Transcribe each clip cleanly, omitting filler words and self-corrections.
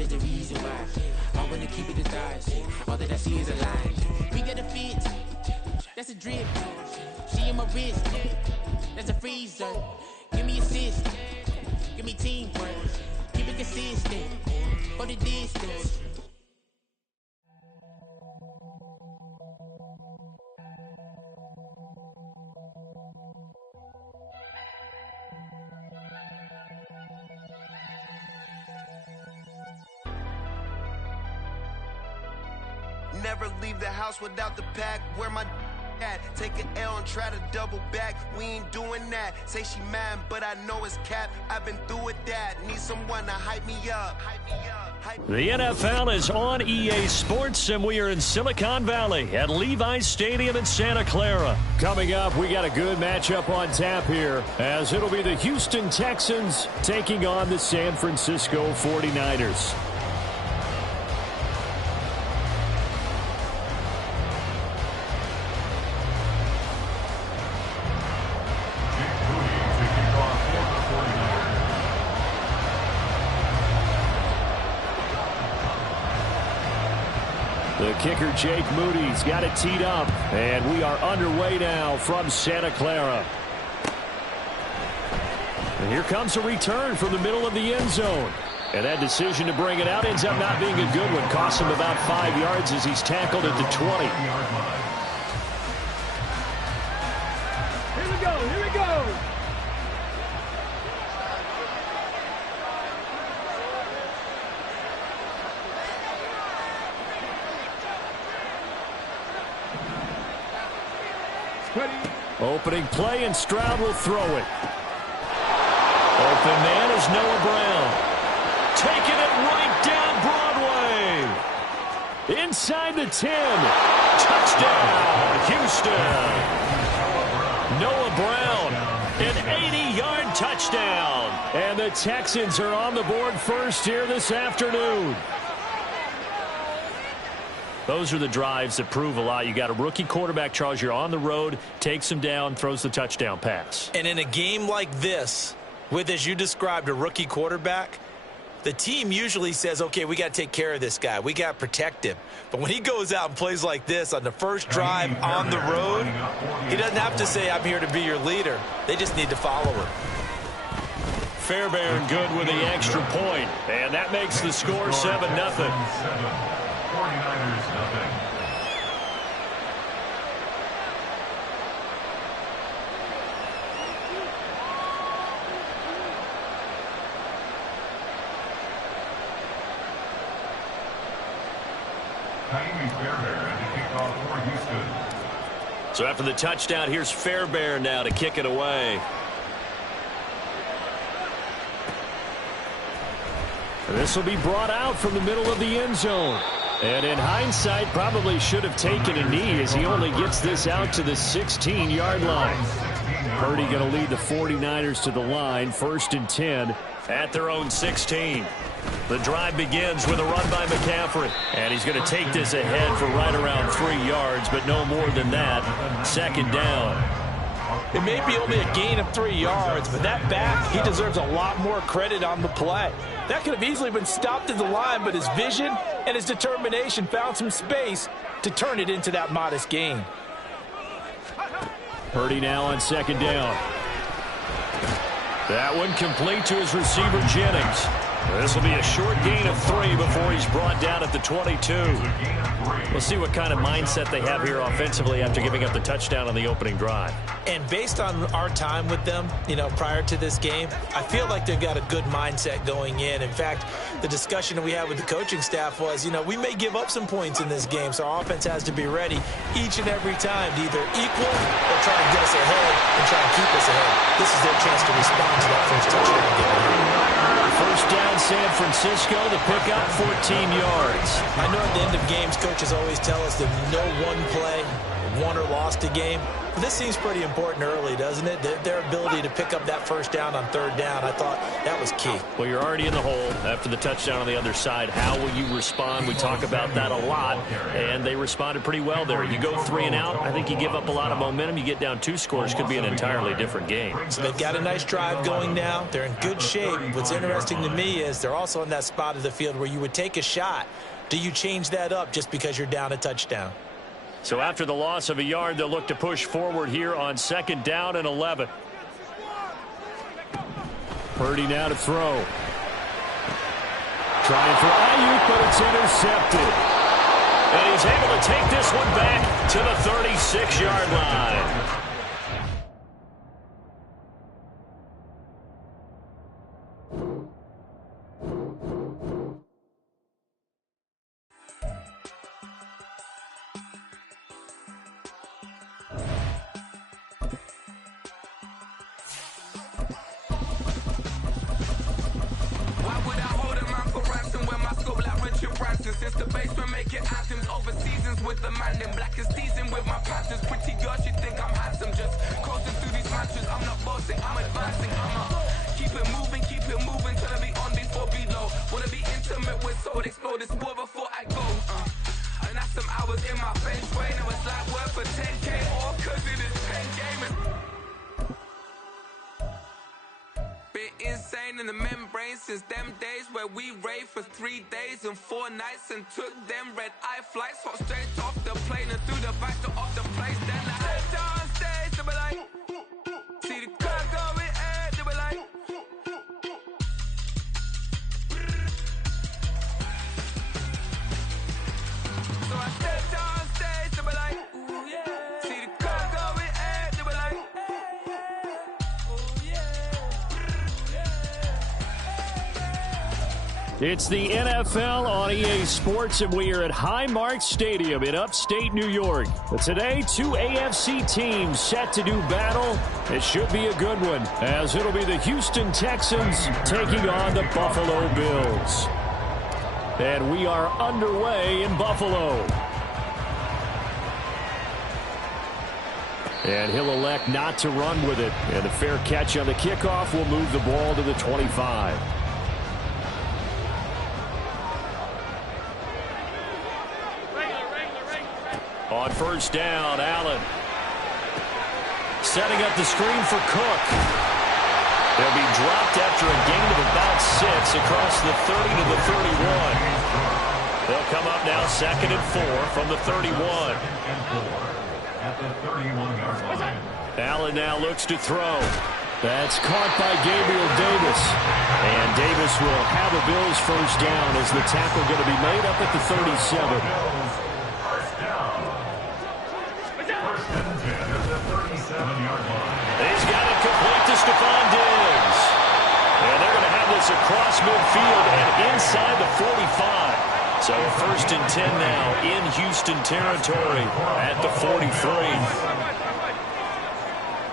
that is the reason why I wanna keep it the thighs. All that I see is a lie. We got a fit, that's a drip. She in my wrist, that's a freezer. Give me assist, give me teamwork. Keep it consistent, for the distance. Never leave the house without the pack. Where my at? Take an L and try to double back. We ain't doing that. Say she mad, but I know it's cap. I've been through with that. Need someone to hype me up. The NFL is on EA Sports, and we are in Silicon Valley at Levi's Stadium in Santa Clara. Coming up, we got a good matchup on tap here, as it'll be the Houston Texans taking on the San Francisco 49ers. The kicker, Jake Moody's got it teed up, and we are underway now from Santa Clara. And here comes a return from the middle of the end zone. And that decision to bring it out ends up not being a good one. Costs him about 5 yards as he's tackled at the 20. Here we go, here we go. Opening play, and Stroud will throw it. Open man is Noah Brown. Taking it right down Broadway. Inside the 10. Touchdown, Houston. Noah Brown, an 80-yard touchdown. And the Texans are on the board first here this afternoon. Those are the drives that prove a lot. You got a rookie quarterback, Charles. You're on the road, takes him down, throws the touchdown pass. And in a game like this, with, as you described, a rookie quarterback, the team usually says, okay, we got to take care of this guy. We got to protect him. But when he goes out and plays like this on the first drive on the road, he doesn't have to say, I'm here to be your leader. They just need to follow him. Fairbairn good with the extra point. And that makes the score 7-0. 49ers nothing. Fairbairn to kick off for Houston. So after the touchdown, here's Fairbairn now to kick it away. This will be brought out from the middle of the end zone. And in hindsight, probably should have taken a knee as he only gets this out to the 16-yard line. Purdy going to lead the 49ers to the line, 1st and 10 at their own 16. The drive begins with a run by McCaffrey. And he's going to take this ahead for right around 3 yards, but no more than that. 2nd down. It may be only a gain of 3 yards, but that back, he deserves a lot more credit on the play. That could have easily been stopped at the line, but his vision and his determination found some space to turn it into that modest gain. Purdy now on 2nd down. That one complete to his receiver, Jennings. This will be a short gain of 3 before he's brought down at the 22. We'll see what kind of mindset they have here offensively after giving up the touchdown on the opening drive. And based on our time with them, prior to this game, I feel like they've got a good mindset going in. In fact, the discussion that we had with the coaching staff was, we may give up some points in this game, so our offense has to be ready each and every time to either equal or try and get us ahead and try and keep us ahead. This is their chance to respond to that first touchdown game. 1st down, San Francisco, the pickup, 14 yards. I know at the end of games, coaches always tell us that no one play won or lost a game. This seems pretty important early, doesn't it? Their ability to pick up that first down on third down, I thought that was key. Well, you're already in the hole after the touchdown on the other side. How will you respond? We talk about that a lot, and they responded pretty well there. You go 3 and out, I think you give up a lot of momentum. You get down 2 scores, could be an entirely different game. So they've got a nice drive going now. They're in good shape. What's interesting to me is they're also in that spot of the field where you would take a shot. Do you change that up just because you're down a touchdown? So after the loss of a yard, they'll look to push forward here on 2nd down and 11. Purdy now to throw. Trying for Ayuk, but it's intercepted. And he's able to take this one back to the 36-yard line. Since the basement making anthems over seasons with the man in black is teasing with my passions. Pretty girl, she think I'm handsome. Just coasting through these matches. I'm not bossing, I'm advancing. I'ma keep it moving till I be on before below. Wanna be intimate with soul, explore this war before I go. And that's some hours in my bench way. Now it's like work for 10K all cause it is 10 gaming. Insane in the membrane since them days where we raved for 3 days and 4 nights and took them red eye flights, hot straight off the plane and through the back door of the place. Then I stepped on stage, they were like, see the crowd going ahead, they were like, so I stepped on stage, they were like, ooh yeah, see the crowd going ahead, they were like, ooh yeah. It's the NFL on EA Sports, and we are at Highmark Stadium in upstate New York. But today, 2 AFC teams set to do battle. It should be a good one, as it'll be the Houston Texans taking on the Buffalo Bills. And we are underway in Buffalo. And he'll elect not to run with it. And a fair catch on the kickoff will move the ball to the 25. On 1st down, Allen. Setting up the screen for Cook. They'll be dropped after a gain of about 6 across the 30 to the 31. They'll come up now 2nd and 4 from the 31. At the 31-yard line. Allen now looks to throw. That's caught by Gabriel Davis. And Davis will have a Bills 1st down as the tackle going to be made up at the 37. He's got it complete to Stephon Diggs. And they're going to have this across midfield and inside the 45. So 1st and 10 now in Houston territory at the 43.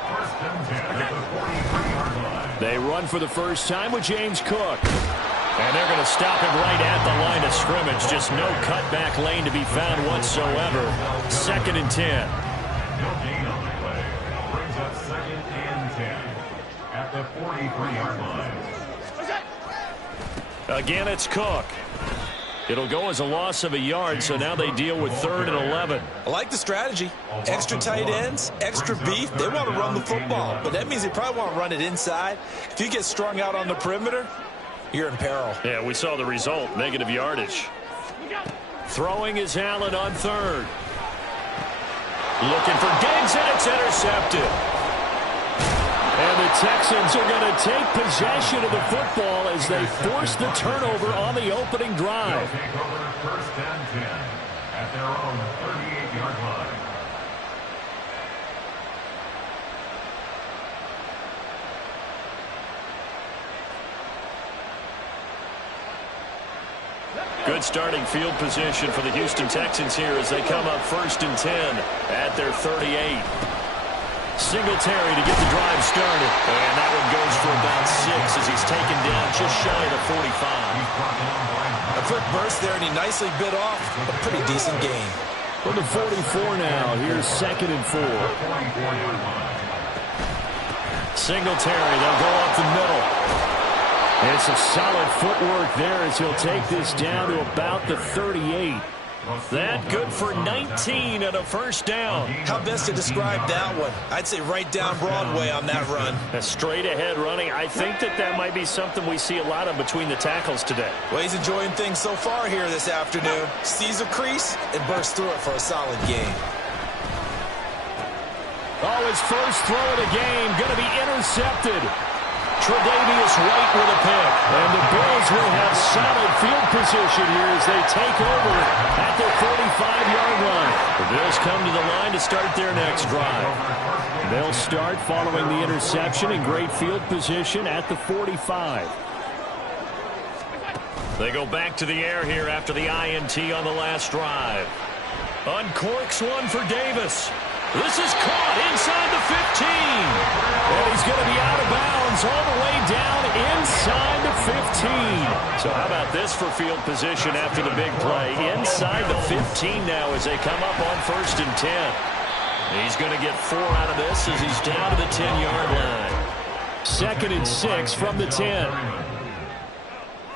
1st and 10 at the 43-yard line. They run for the first time with James Cook. And they're going to stop him right at the line of scrimmage. Just no cutback lane to be found whatsoever. 2nd and 10. No gain on the play. Brings up 2nd and 10 at the 43-yard line. Again, it's Cook. It'll go as a loss of a yard, so now they deal with 3rd and 11. I like the strategy. Extra tight ends, extra beef. They want to run the football, but that means they probably want to run it inside. If you get strung out on the perimeter, you're in peril. Yeah, we saw the result, negative yardage. Throwing is Allen on 3rd. Looking for Diggs, and it's intercepted. And the Texans are going to take possession of the football as they force the turnover on the opening drive. They'll take over 1st and 10 at their own 38-yard line. Good starting field position for the Houston Texans here as they come up 1st and 10 at their 38. Singletary to get the drive started. And that one goes for about 6 as he's taken down just shy of the 45. A quick burst there, and he nicely bit off a pretty decent gain. From the 44 now, here's 2nd and 4. Singletary, they'll go up the middle. It's a solid footwork there as he'll take this down to about the 38. That good for 19 and a first down. How best to describe that one? I'd say right down Broadway on that run. A straight ahead running. I think that might be something we see a lot of between the tackles today. Well, he's enjoying things so far here this afternoon. Sees a crease and bursts through it for a solid gain. Oh, his first throw of the game going to be intercepted. Tre'Davious White with a pick. And the Bills will have solid field position here as they take over at their 45-yard line. The Bills come to the line to start their next drive. They'll start following the interception in great field position at the 45. They go back to the air here after the INT on the last drive. Uncorks one for Davis. This is caught inside the 15. And he's going to be out of bounds all the way down inside the 15. So how about this for field position after the big play? Inside the 15 now as they come up on 1st and 10. He's going to get 4 out of this as he's down to the 10-yard line. 2nd and 6 from the 10.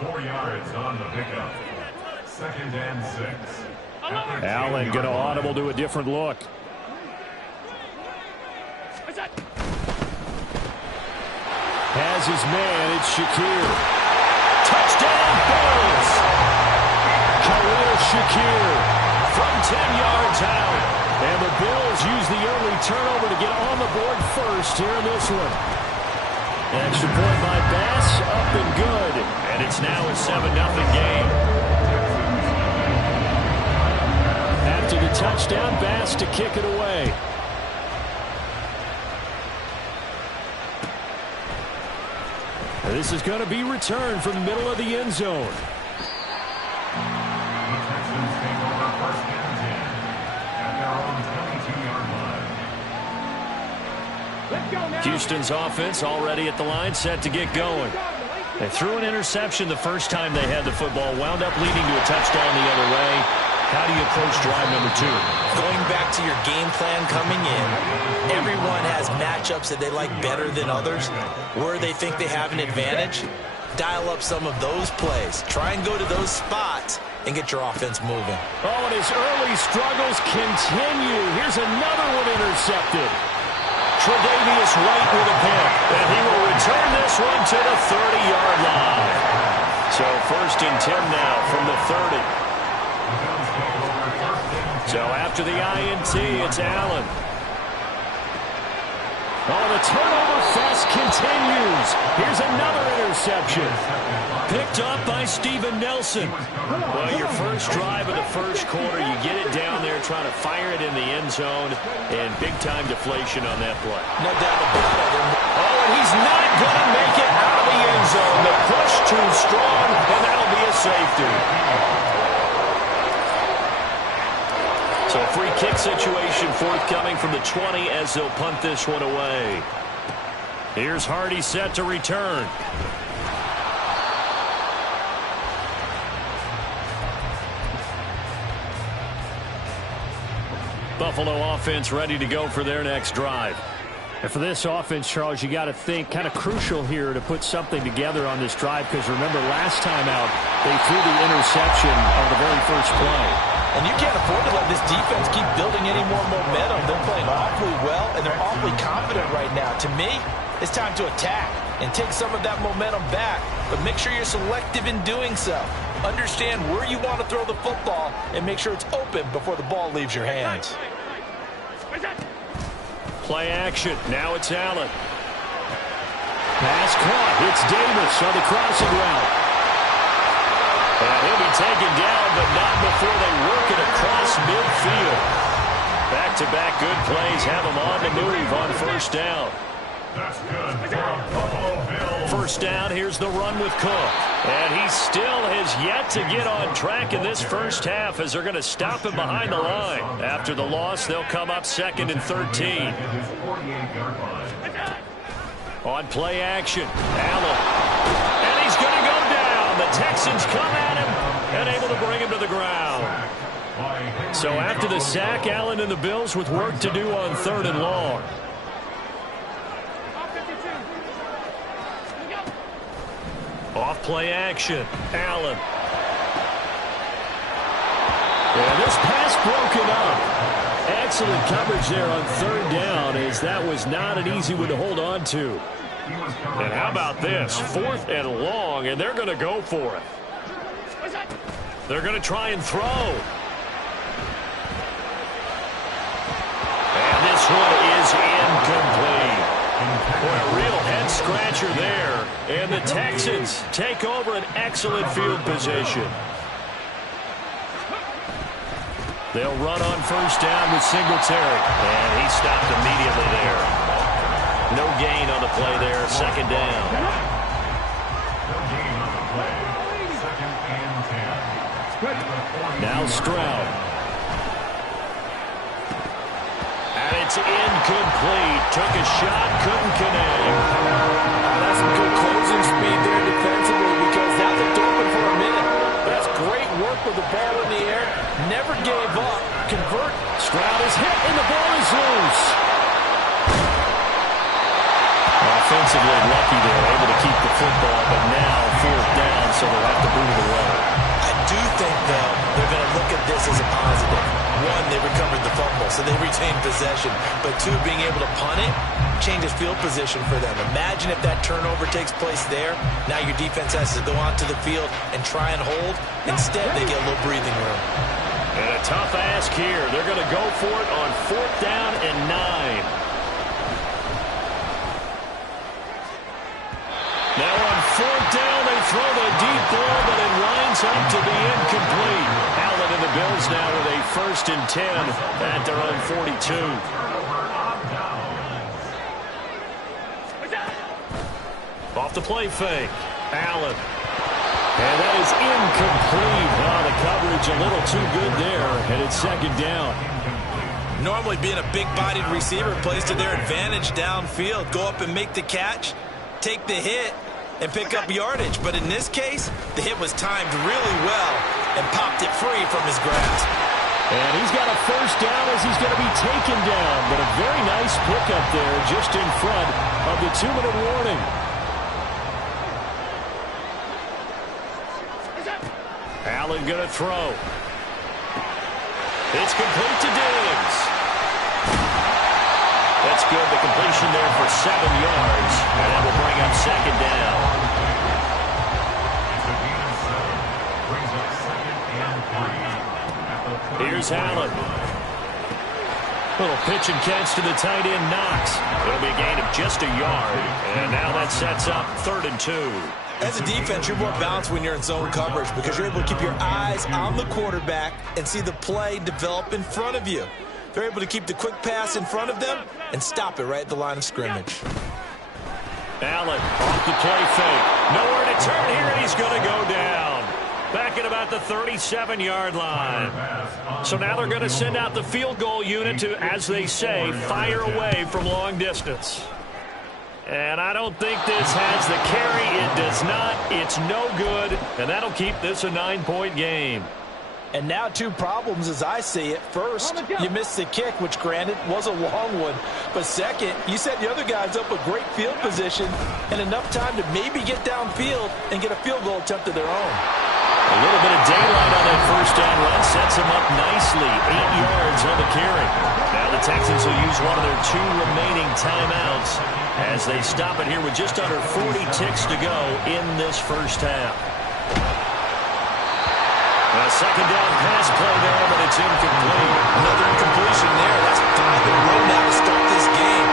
4 yards on the pickup. 2nd and 6. Allen going to audible to a different look. Has his man, it's Shakir. Touchdown, Bills! Khalil Shakir from 10 yards out. And the Bills use the early turnover to get on the board first here in this one. Extra point by Bass, up and good. And it's now a 7-0 game. After the touchdown, Bass to kick it away. This is going to be returned from the middle of the end zone. Houston's offense already at the line, set to get going. They threw an interception the first time they had the football, wound up leading to a touchdown the other way. How do you approach drive number 2? Going back to your game plan coming in, everyone has matchups that they like better than others. Where they think they have an advantage, dial up some of those plays. Try and go to those spots and get your offense moving. Oh, and his early struggles continue. Here's another one intercepted. Tre'Davious White with a pick, and he will return this one to the 30-yard line. So 1st and 10 now from the 30. So after the INT, it's Allen. Oh, the turnover fest continues. Here's another interception. Picked up by Steven Nelson. Well, your first drive of the first quarter, you get it down there, trying to fire it in the end zone, and big-time deflation on that play. No doubt about it. Oh, and he's not going to make it out of the end zone. The push too strong, and that'll be a safety. So a free kick situation forthcoming from the 20 as they'll punt this one away. Here's Hardy set to return. Buffalo offense ready to go for their next drive. And for this offense, Charles, you got to think kind of crucial here to put something together on this drive, because remember last time out they threw the interception on the very first play. And you can't afford to let this defense keep building any more momentum. They're playing awfully well, and they're awfully confident right now. To me, it's time to attack and take some of that momentum back, but make sure you're selective in doing so. Understand where you want to throw the football and make sure it's open before the ball leaves your hands. Play action. Now it's Allen. Pass caught. It's Davis on the crossing route. And he'll be taken down, but not before they work it across midfield. Back-to-back good plays have him on the move on 1st down. That's good for a Buffalo Bills. 1st down, here's the run with Cook. And he still has yet to get on track in this first half as they're going to stop him behind the line. After the loss, they'll come up 2nd and 13. On play action, Allen. And he's going to go down. The Texans come at him and able to bring him to the ground. So after the sack, Allen and the Bills with work to do on 3rd and long. Off play action. Allen. And this pass broken up. Excellent coverage there on 3rd down, as that was not an easy one to hold on to. And how about this? 4th and long, and they're going to go for it. They're going to try and throw. And this one is incomplete. Boy, a real head-scratcher there. And the Texans take over an excellent field position. They'll run on 1st down with Singletary. And he stopped immediately there. No gain on the play there. 2nd down. No gain on the play. 2nd and 10. Now Stroud. And it's incomplete. Took a shot, couldn't connect. That's some good closing speed there defensively, because that looked open for a minute. That's great work with the ball in the air. Never gave up. Convert. Stroud is hit, and the ball is loose. Offensively lucky they're able to keep the football, but now 4th down, so they'll have to boot it away. I do think, though, they're going to look at this as a positive. 1, they recovered the fumble, so they retained possession. But 2, being able to punt it changes field position for them. Imagine if that turnover takes place there. Now your defense has to go onto the field and try and hold. Instead, they get a little breathing room. And a tough ask here. They're going to go for it on 4th down and 9. Now on 4th down, they throw the deep ball, but it winds up to be incomplete. Allen and the Bills now with a 1st and 10 at their own 42. Off the play fake. Allen. And that is incomplete. Oh, the coverage a little too good there, and it's 2nd down. Normally being a big-bodied receiver plays to their advantage downfield. Go up and make the catch, take the hit, and pick up yardage. But in this case, the hit was timed really well and popped it free from his grasp. And he's got a 1st down as he's going to be taken down. But a very nice pickup there just in front of the 2-minute warning. Allen going to throw. It's complete to Diggs. That's good. The completion there for 7 yards. And that will bring up 2nd down. Here's Allen. Little pitch and catch to the tight end, Knox. It'll be a gain of just a yard. And now that sets up 3rd and 2. As a defense, you're more balanced when you're in zone coverage because you're able to keep your eyes on the quarterback and see the play develop in front of you. They're able to keep the quick pass in front of them and stop it right at the line of scrimmage. Allen off the play fake. Nowhere to turn here, and he's going to go down. Back at about the 37-yard line. So now they're going to send out the field goal unit to, as they say, fire away from long distance. And I don't think this has the carry. It does not. It's no good. And that'll keep this a 9-point game. And now 2 problems as I see it. First, you missed the kick, which granted was a long one. But second, you set the other guys up with great field position and enough time to maybe get downfield and get a field goal attempt of their own. A little bit of daylight on that 1st down run sets them up nicely. 8 yards on the carry. Now the Texans will use one of their 2 remaining timeouts as they stop it here with just under 40 ticks to go in this 1st half. A 2nd down pass play there, but it's incomplete. Another incompletion there. That's 5 in a row now to start this game.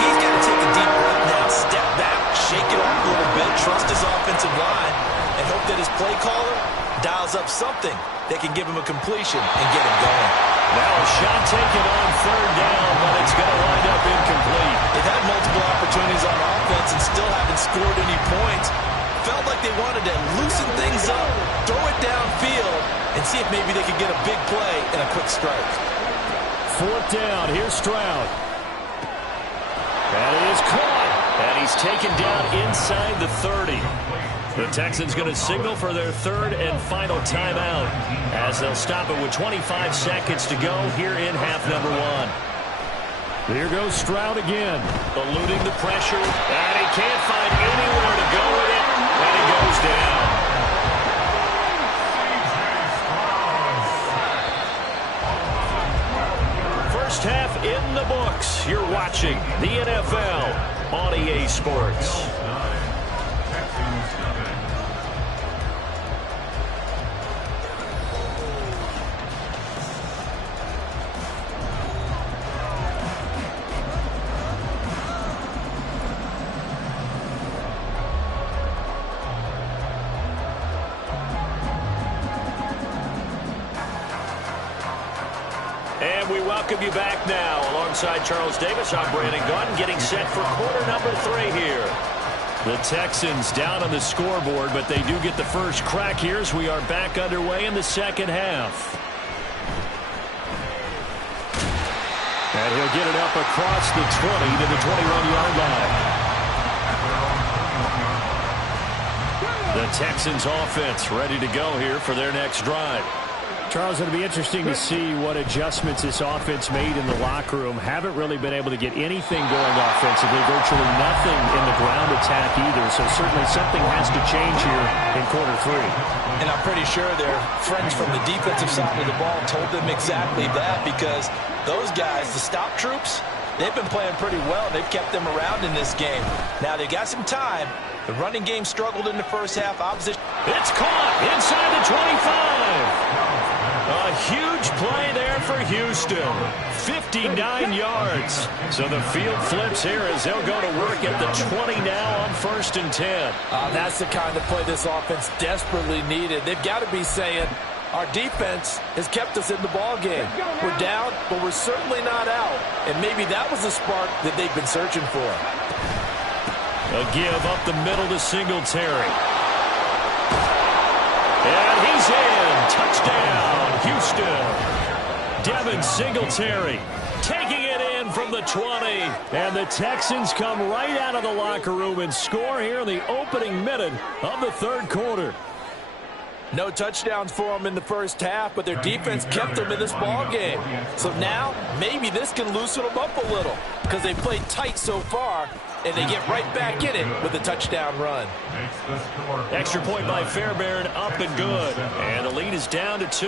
He's got to take a deep breath now, step back, shake it off a little bit, trust his offensive line, and hope that his play caller dials up something that can give him a completion and get him going. Now a shot taken on 3rd down, but it's going to wind up incomplete. They've had multiple opportunities on offense and still haven't scored any points. Felt like they wanted to loosen things up, throw it downfield, and see if maybe they could get a big play and a quick strike. 4th down. Here's Stroud. That is caught. And he's taken down inside the 30. The Texans going to signal for their third and final timeout as they'll stop it with 25 seconds to go here in half number one. Here goes Stroud again, eluding the pressure, and he can't find anywhere to go with it, and he goes down. First half in the books. You're watching the NFL on EA Sports. And we welcome you back now. Alongside Charles Davis, I'm Brandon Gunn, getting set for quarter number 3 here. The Texans down on the scoreboard, but they do get the first crack here as we are back underway in the second half. And he'll get it up across the 20 to the 21-yard line. The Texans offense ready to go here for their next drive. Charles, it'll be interesting to see what adjustments this offense made in the locker room. Haven't really been able to get anything going offensively, virtually nothing in the ground attack either. So certainly something has to change here in quarter 3. And I'm pretty sure their friends from the defensive side of the ball told them exactly that, because those guys, the stop troops, they've been playing pretty well. They've kept them around in this game. Now they got some time. The running game struggled in the first half. Opposition. It's caught inside the 25. A huge play there for Houston. 59 yards. So the field flips here as they'll go to work at the 20 now on 1st and 10. That's the kind of play this offense desperately needed. They've got to be saying, our defense has kept us in the ball game. We're down, but we're certainly not out. And maybe that was the spark that they've been searching for. A give up the middle to Singletary. And he's in. Touchdown, Houston. Devin Singletary taking it in from the 20. And the Texans come right out of the locker room and score here in the opening minute of the third quarter. No touchdowns for them in the first half, but their defense kept them in this ball game. So now maybe this can loosen them up a little, because they played tight so far, and they get right back in it with a touchdown run. Extra point by Fairbairn, up and good. And the lead is down to 2.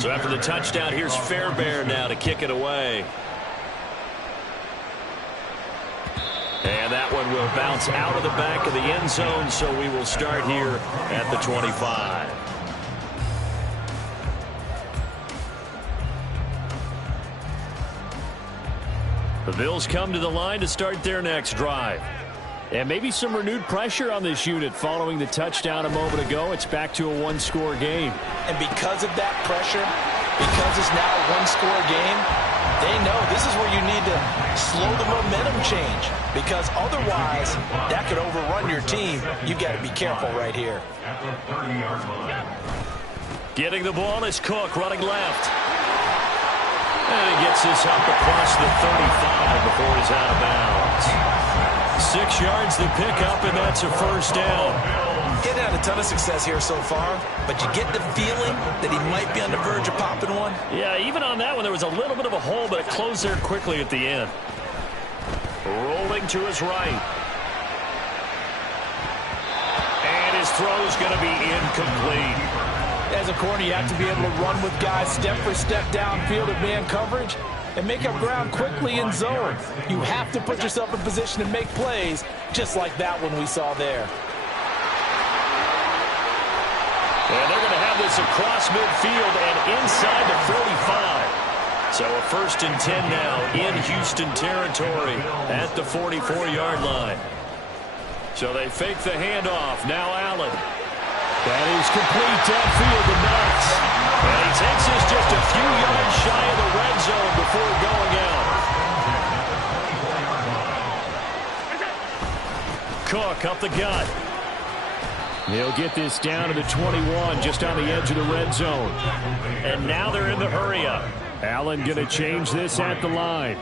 So after the touchdown, here's Fairbairn now to kick it away. And that one will bounce out of the back of the end zone, so we will start here at the 25. The Bills come to the line to start their next drive. And maybe some renewed pressure on this unit following the touchdown a moment ago. It's back to a one-score game. And because of that pressure, because it's now a one-score game, they know this is where you need to slow the momentum change, because otherwise that could overrun your team. You've got to be careful right here. Getting the ball is Cook running left. And he gets this up across the 35 before he's out of bounds. 6 yards the pickup, and that's a first down. Getting had a ton of success here so far, but you get the feeling that he might be on the verge of popping one. Yeah, even on that one, there was a little bit of a hole, but it closed there quickly at the end. Rolling to his right. And his throw's going to be incomplete. As a corner, you have to be able to run with guys step for step downfield at man coverage and make up ground quickly in zone. You have to put yourself in position to make plays, just like that one we saw there. And they're going to have this across midfield and inside the 45. So a 1st and 10 now in Houston territory at the 44-yard line. So they fake the handoff. Now Allen. That is complete downfield to Knox. And he takes this just a few yards shy of the red zone before going out. Cook up the gut. He'll get this down to the 21, just on the edge of the red zone. And now they're in the hurry-up. Allen going to change this at the line.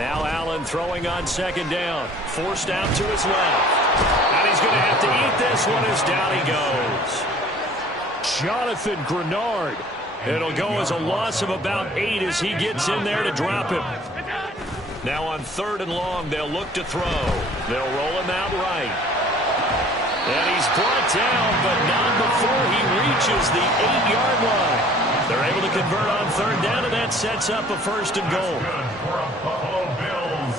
Now Allen throwing on second down. Forced out to his left. And he's going to have to eat this one as down he goes. Jonathan Grenard. It'll go as a loss of about 8 as he gets in there to drop him. Now on 3rd and long, they'll look to throw. They'll roll him out right. And he's brought down, but not before he reaches the 8-yard line. They're able to convert on 3rd down, and that sets up a 1st and goal. Buffalo Bills.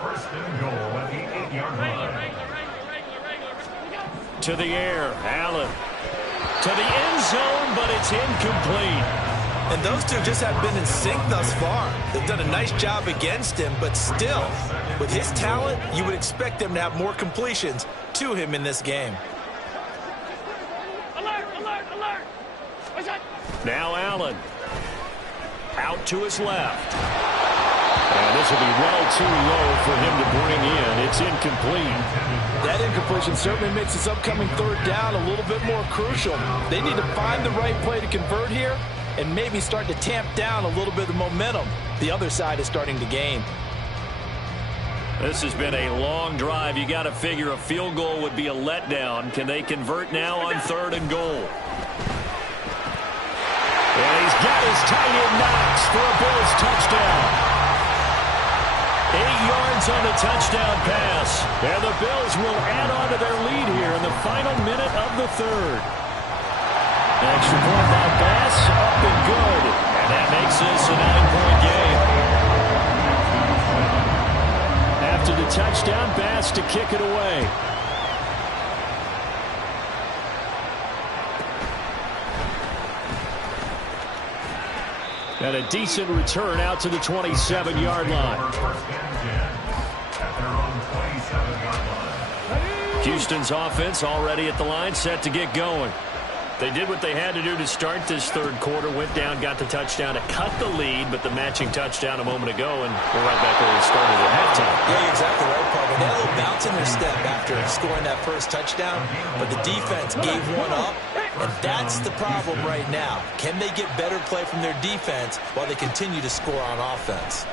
First and goal at the 8-yard line. To the air, Allen. To the end zone, but it's incomplete. And those two just have been in sync thus far. They've done a nice job against him, but still, with his talent, you would expect them to have more completions to him in this game. Alert, alert, alert. Now Allen. Out to his left. And this will be well too low for him to bring in. It's incomplete. That incompletion certainly makes this upcoming 3rd down a little bit more crucial. They need to find the right play to convert here and maybe start to tamp down a little bit of the momentum the other side is starting to gain. This has been a long drive. You got to figure a field goal would be a letdown. Can they convert now on 3rd and goal? And he's got his tight end Knox for a Bills touchdown. 8 yards on the touchdown pass. And the Bills will add on to their lead here in the final minute of the 3rd. Extra point by Bass, up and good. And that makes this a 9-point game. After the touchdown, Bass to kick it away. And a decent return out to the 27-yard line. Houston's offense already at the line, set to get going. They did what they had to do to start this 3rd quarter, went down, got the touchdown to cut the lead, but the matching touchdown a moment ago, and we're right back where we started at halftime. Yeah, you're exactly right, Paul. They had a little bounce in their step after scoring that first touchdown, but the defense gave one up, and that's the problem right now. Can they get better play from their defense while they continue to score on offense?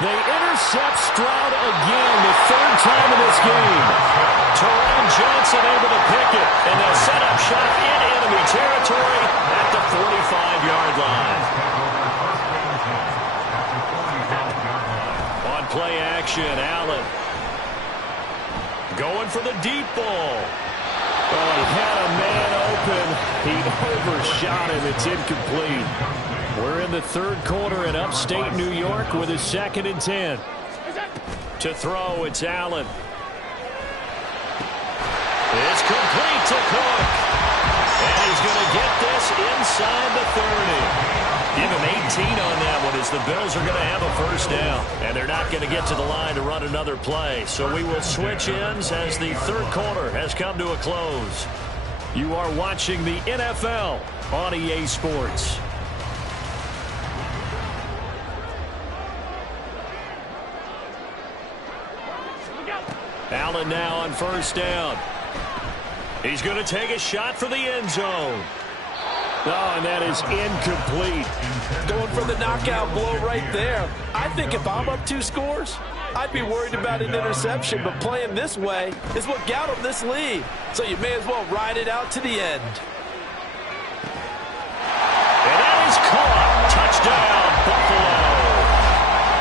They intercept Stroud again, the 3rd time in this game. Terron Johnson able to pick it, and they'll set up shop in enemy territory at the 45-yard line. On play action, Allen. Going for the deep ball. Well, he had a man open. He overshot him. It's incomplete. We're in the 3rd quarter in upstate New York with a 2nd and 10. To throw, it's Allen. It's complete to Cook. And he's going to get this inside the 30. Give him 18 on that one as the Bills are going to have a 1st down. And they're not going to get to the line to run another play. So we will switch ends as the 3rd quarter has come to a close. You are watching the NFL on EA Sports. Allen now on 1st down. He's going to take a shot for the end zone. Oh, and that is incomplete. Going for the knockout blow right there. I think if I'm up 2 scores, I'd be worried about an interception, but playing this way is what got him this lead. So you may as well ride it out to the end. And that is caught. Touchdown, Buffalo.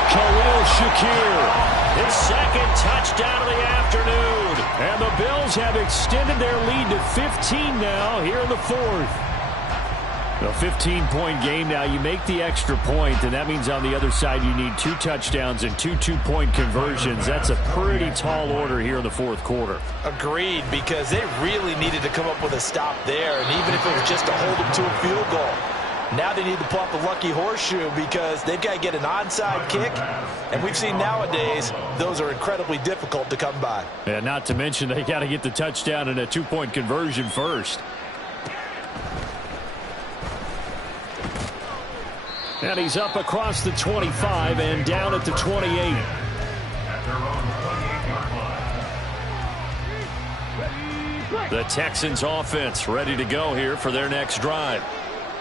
Khalil Shakir. His 2nd touchdown of the afternoon. And the Bills have extended their lead to 15 now here in the 4th. A 15-point game now. You make the extra point, and that means on the other side you need 2 touchdowns and 2 two-point conversions. That's a pretty tall order here in the 4th quarter. Agreed, because they really needed to come up with a stop there, and even if it was just to hold them to a field goal. Now they need to pull out the lucky horseshoe because they've got to get an onside kick. And we've seen nowadays those are incredibly difficult to come by. And not to mention they got to get the touchdown and a 2-point conversion first. And he's up across the 25 and down at the 28. The Texans offense ready to go here for their next drive.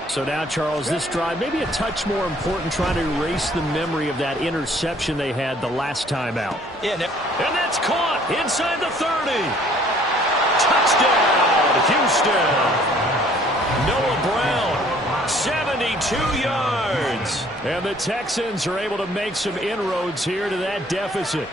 So now, Charles, this drive maybe a touch more important, trying to erase the memory of that interception they had the last time out. Yeah, and that's caught inside the 30. Touchdown, Houston. Noah Brown, 72 yards. And the Texans are able to make some inroads here to that deficit.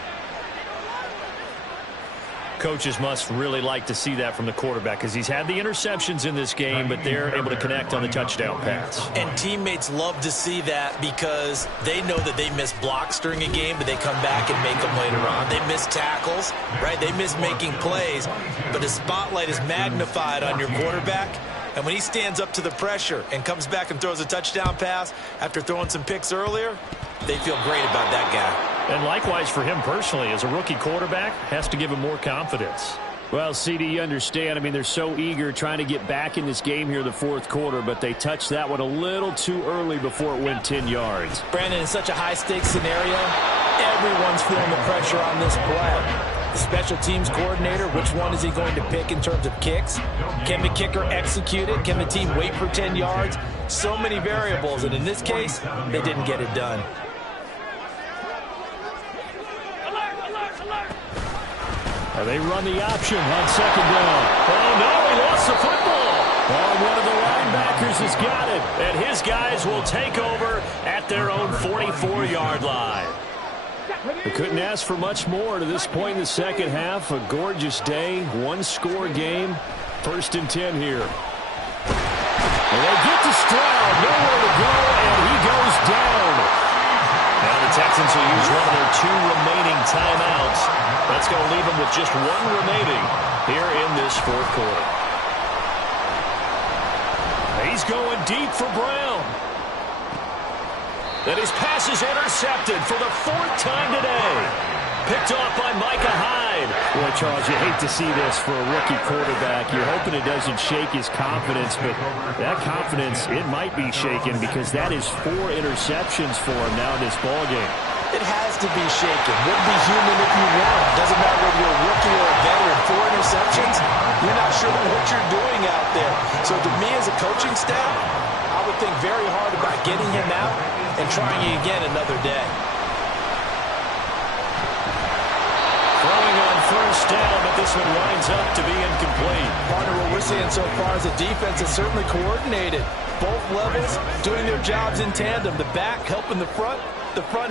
Coaches must really like to see that from the quarterback because he's had the interceptions in this game, but they're able to connect on the touchdown pass. And teammates love to see that because they know that they miss blocks during a game, but they come back and make them later on. They miss tackles, right? They miss making plays, but the spotlight is magnified on your quarterback. And when he stands up to the pressure and comes back and throws a touchdown pass after throwing some picks earlier, they feel great about that guy. And likewise for him personally, as a rookie quarterback, has to give him more confidence. Well, CD, you understand. I mean, they're so eager trying to get back in this game here in the fourth quarter, but they touched that one a little too early before it went 10 yards. Brandon, in such a high-stakes scenario, everyone's feeling the pressure on this play. The special teams coordinator, which one is he going to pick in terms of kicks? Can the kicker execute it? Can the team wait for 10 yards? So many variables, and in this case, they didn't get it done. They run the option on second down. Oh, no, he lost the football. Oh, one of the linebackers has got it, and his guys will take over at their own 44-yard line. They couldn't ask for much more to this point in the second half. A gorgeous day, one-score game, 1st and 10 here. And they get to Stroud, nowhere to go, and he goes down. Now the Texans will use one of their 2 remaining timeouts. That's going to leave them with just 1 remaining here in this fourth quarter. He's going deep for Brown. And his pass is intercepted for the 4th time today. Picked off by Micah Hyde. Boy, Charles, you hate to see this for a rookie quarterback. You're hoping it doesn't shake his confidence, but that confidence, it might be shaken because that is 4 interceptions for him now in this ballgame. It has to be shaken. Wouldn't be human if you won. Doesn't matter whether you're a rookie or a veteran. 4 interceptions, you're not sure what you're doing out there. So to me as a coaching staff, I would think very hard about getting him out and trying it again another day. Throwing on first down, but this one winds up to be incomplete. Partner, what we're seeing so far is the defense is certainly coordinated. Both levels doing their jobs in tandem. The back helping the front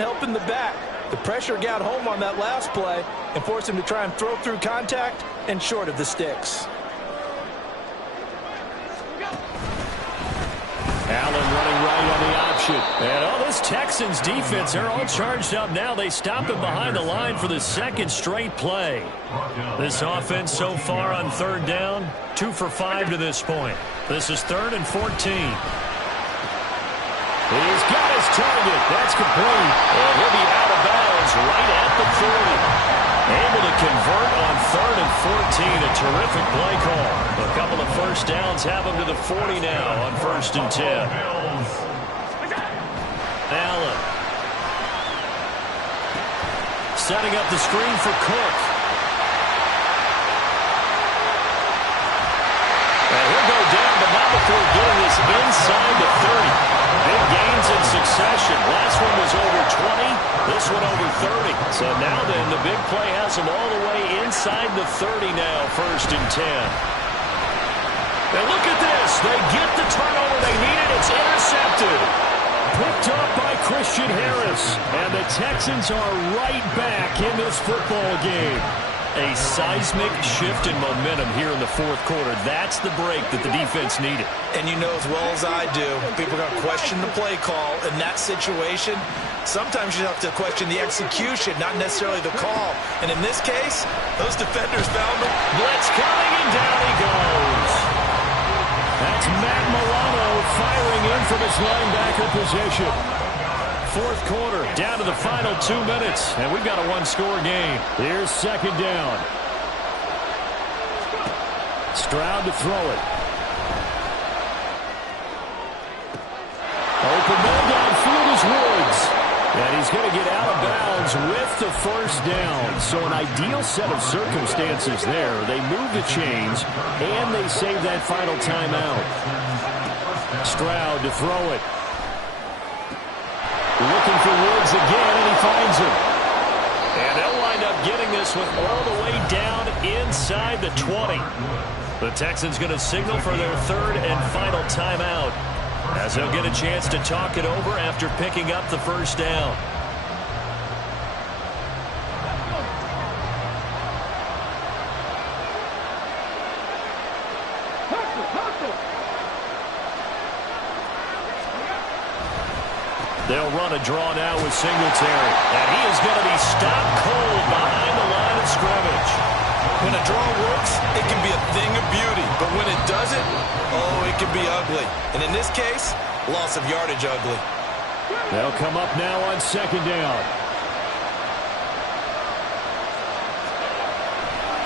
helping the back. The pressure got home on that last play and forced him to try and throw through contact and short of the sticks. Allen running right on the option. And all this Texans defense, they're all charged up now. They stop him behind the line for the 2nd straight play. This offense so far on 3rd down, 2 for 5 to this point. This is 3rd and 14. He's got his target. That's complete. And he'll be out of bounds right at the 40. Able to convert on 3rd and 14. A terrific play call. A couple of first downs have him to the 40 now on 1st and 10. Allen. Setting up the screen for Cook. And he'll go down, but not before getting this inside the 30. Big gains in succession. Last one was over 20. This one over 30. So now then, the big play has him all the way inside the 30 now, 1st and 10. Now look at this. They get the turnover they needed. It's intercepted. Picked up by Christian Harris. And the Texans are right back in this football game. A seismic shift in momentum here in the fourth quarter. That's the break that the defense needed. And you know as well as I do, people are going to question the play call in that situation. Sometimes you have to question the execution, not necessarily the call. And in this case, those defenders found him. Blitz coming, and down he goes. That's Matt Milano firing in from his linebacker position. Fourth quarter, down to the final 2 minutes, and we've got a 1-score game. Here's 2nd down. Stroud to throw it. Open man downfield is Woods. And he's going to get out of bounds with the 1st down. So an ideal set of circumstances there. They move the chains, and they save that final timeout. Stroud to throw it. Looking for Woods again, and he finds him. And they'll wind up getting this one all the way down inside the 20. The Texans going to signal for their third and final timeout, as they'll get a chance to talk it over after picking up the first down. They'll run a draw now with Singletary. And he is going to be stopped cold behind the line of scrimmage. When a draw works, it can be a thing of beauty. But when it doesn't, oh, it can be ugly. And in this case, loss of yardage ugly. They'll come up now on second down.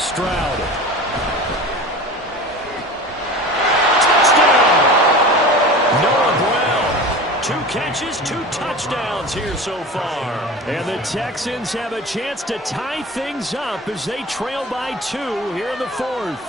Stroud. Touchdown! Noah Brown. 2 catches, 2 touchdowns here so far. And the Texans have a chance to tie things up as they trail by 2 here in the fourth.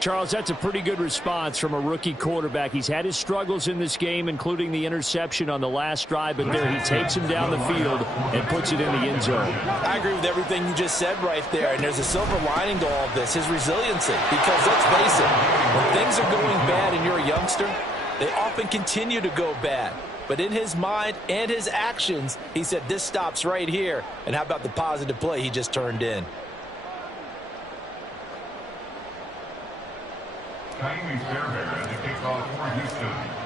Charles, that's a pretty good response from a rookie quarterback. He's had his struggles in this game, including the interception on the last drive, but there he takes him down the field and puts it in the end zone. I agree with everything you just said right there, and there's a silver lining to all of this, his resiliency. Because let's face it, when things are going bad and you're a youngster, they often continue to go bad. But in his mind and his actions, he said, this stops right here. And how about the positive play he just turned in?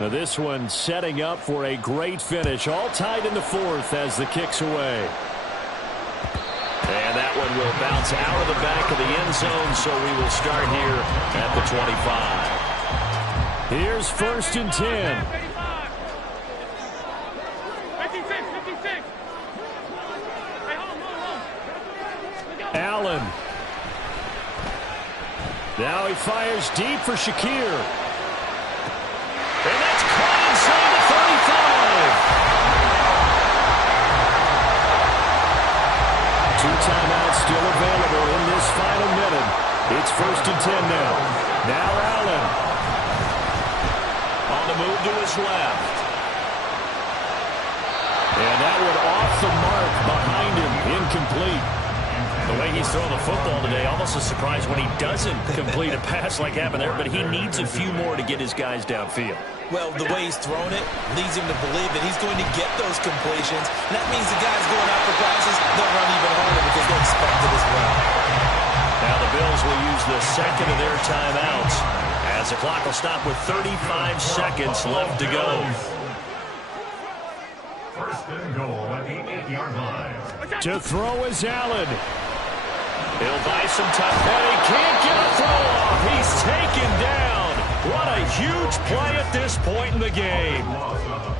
Now this one setting up for a great finish. All tied in the fourth as the kick's away. And that one will bounce out of the back of the end zone, so we will start here at the 25. Here's 1st and 10. 56. Allen. Now he fires deep for Shakir. And that's caught inside the 35. 2 timeouts still available in this final minute. It's 1st and 10 now. Now Allen. On the move to his left. And that one off the mark behind him. Incomplete. The way he's throwing the football today, almost a surprise when he doesn't complete a pass like happened there, but he needs a few more to get his guys downfield. Well, the way he's thrown it leads him to believe that he's going to get those completions. And that means the guys going out for passes, they'll run even harder because they expect it as well. Now the Bills will use the second of their timeouts as the clock will stop with 35 seconds left to go. 1st and goal at the 8-yard line. To throw is Allen. He'll buy some time, and he can't get a throw off. He's taken down. What a huge play at this point in the game.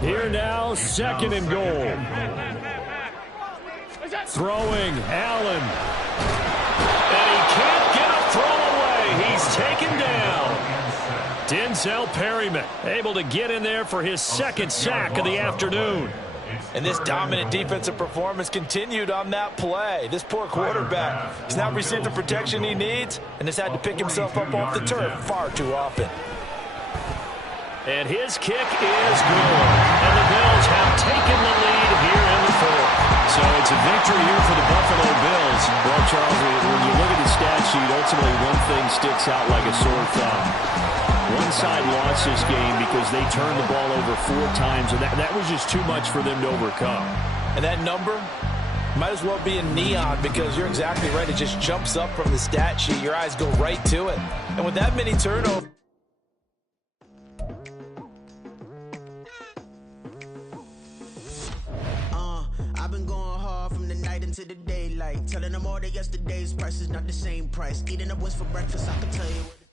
Here now, 2nd and goal. Throwing, Allen. And he can't get a throw away. He's taken down. Denzel Perryman able to get in there for his 2nd sack of the afternoon. And this dominant defensive performance continued on that play. This poor quarterback has not received the protection he needs and has had to pick himself up off the turf far too often. And his kick is good. And the Bills have taken the lead here in the fourth. So it's a victory here for the Buffalo Bills. Well, Charles, when you look at the stat sheet, ultimately one thing sticks out like a sore thumb. One side lost this game because they turned the ball over 4 times, and that was just too much for them to overcome. And that number might as well be in neon because you're exactly right. It just jumps up from the stat sheet. Your eyes go right to it. And with that many turnovers, I've been going hard from the night into the daylight, telling them all that yesterday's price is not the same price. Eating up what's for breakfast, I can tell you what